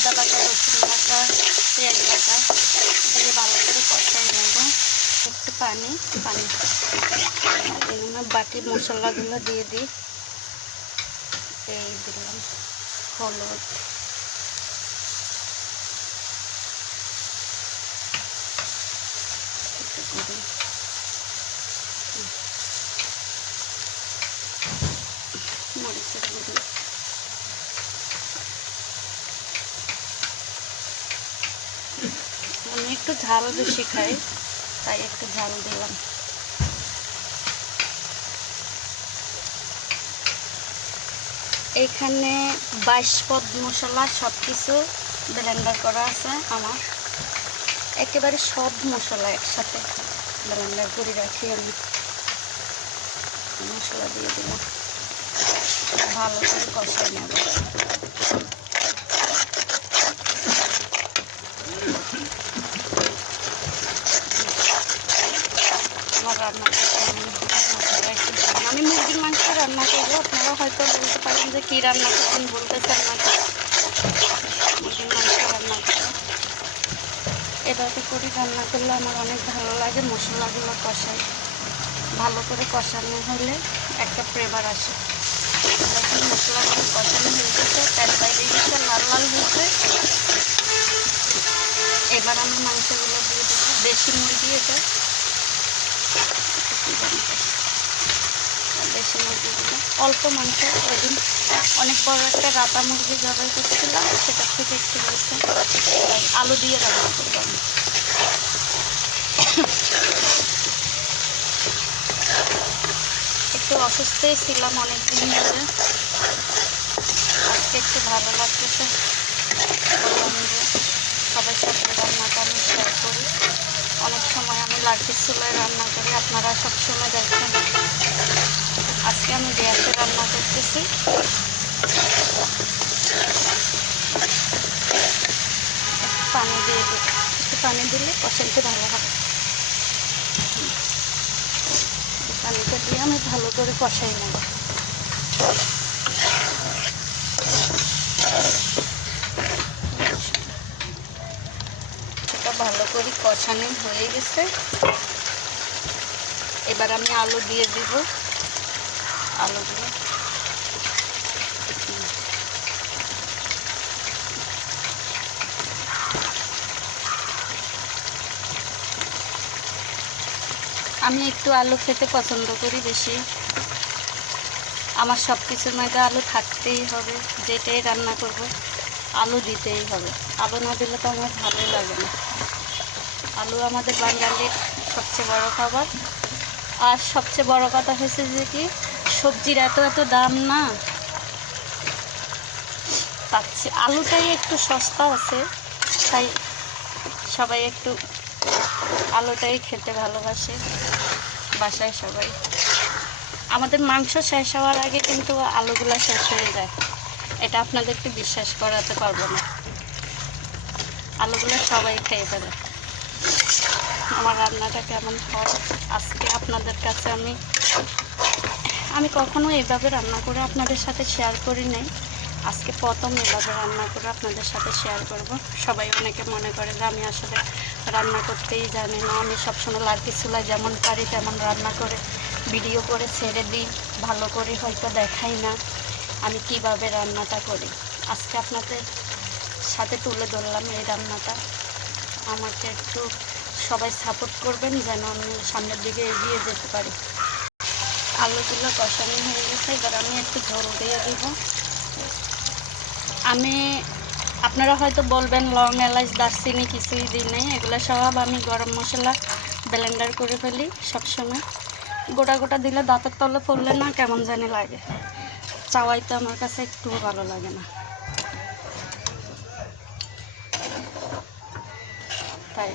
আদা বাটা, রসুন বাটা, পেঁয়াজ বাটা দিয়ে ভালো করে কষাই নেব। একটু পানি বাকি মশলাগুলো দিয়ে দিই। এই দিলাম হলুদ, মরিচের গুঁড়ি, আমি একটু ঝাল বেশি খাই তাই একটু ঝাল দিলাম। এইখানে 22 পদ মশলা সব কিছু ব্লেন্ডার করা আছে আমার, একেবারে সব মশলা একসাথে ব্লেন্ডার করে রাখি আমি। মশলা দিয়ে দিলাম, ভালো করে কষাই নেব। আমার রান্নাটা আমি মুরগির মাংস রান্না করবো। আপনারা হয়তো বলতে পারেন যে কী রান্না করবেন, বলতেছেন না। মুরগির মাংস রান্না করবো, এভাবে করে রান্না করলে আমার অনেক ভালো লাগে। মশলাগুলো কষাই, ভালো করে কষানো হলে একটা ফ্লেভার আসে। এখন মশলাগুলো কষানো হয়ে গেছে, তেল বাইরে গেছে, লাল লাল হয়েছে। এবার আমি মাংসগুলো দিয়ে দেবো। দেশি মুরগি এটা, দেশি মুরগিগুলো অল্প মাংস। ওইদিন অনেক বড় একটা রাতা মুরগি জবাই করছিলাম, সেটার থেকে একটু হয়েছে, তাই আলু দিয়ে রান্না করবো আমি। একটু অসুস্থই ছিলাম অনেক দিন ধরে, আজকে একটু ভালো লাগতেছে। বললাম যে সবার সাথে রান্নাটা আমি শেয়ার করি। অনেক সময় আমি লাঠির চুলায় রান্না করি, আপনারা সবসময় দেখেন। আজকে আমি গ্যাসে রান্না করতেছি। পানি দিয়ে দিই, একটু পানি দিলে কষাইতে ভালো হবে। পানিটা দিয়ে আমি ভালো করে কষাই নেব। এটা ভালো করে কষানো হয়ে গেছে। এবার আমি আলু দিয়ে দিব। আলুগুলো আমি একটু আলু খেতে পছন্দ করি বেশি। আমার সব কিছুর মধ্যে আলু থাকতেই হবে, যেটাই রান্না করব আলু দিতেই হবে। আলু না দিলে তো আমার ভালোই লাগে না। আলু আমাদের বাঙালির সবচেয়ে বড় খাবার। আর সবচেয়ে বড় কথা হয়েছে যে কি, সবজির এত এত দাম না, পাচ্ছি আলুটাই একটু সস্তা আছে, তাই সবাই একটু আলুটাই খেতে ভালোবাসে বাসায় সবাই। আমাদের মাংস শেষ হওয়ার আগে কিন্তু আলুগুলো শেষ হয়ে যায়, এটা আপনাদেরকে বিশ্বাস করাতে পারবো না। আলুগুলো সবাই খেয়ে ফেলে। আমার রান্নাটা কেমন হয় আজকে আপনাদের কাছে আমি কখনো এইভাবে রান্না করে আপনাদের সাথে শেয়ার করি নাই। আজকে প্রথম এভাবে রান্না করে আপনাদের সাথে শেয়ার করব। সবাই অনেকে মনে করে যে আমি আসলে রান্না করতেই জানি না, আমি সবসময় লার্কি চুলায় যেমন পারি তেমন রান্না করে ভিডিও করে ছেড়ে দিই, ভালো করে হয়তো দেখাই না আমি কিভাবে রান্নাটা করি। আজকে আপনাদের সাথে তুলে ধরলাম এই রান্নাটা। আমাকে একটু সবাই সাপোর্ট করবেন যেন আমি সামনের দিকে এগিয়ে যেতে পারি। আলুগুলো কষানো হয়ে গেছে, এবার আমি একটু ঝোল দিয়ে দিব। আপনারা হয়তো বলবেন লং এলাচ দারচিনি কিছুই দিই নেই, এগুলো সব আমি গরম মশলা ব্লেন্ডার করে ফেলি সবসময়। গোটা গোটা দিলে দাঁতের তলে পড়লে না কেমন জানি লাগে, চাওয়াইতে আমার কাছে একটুও ভালো লাগে না, তাই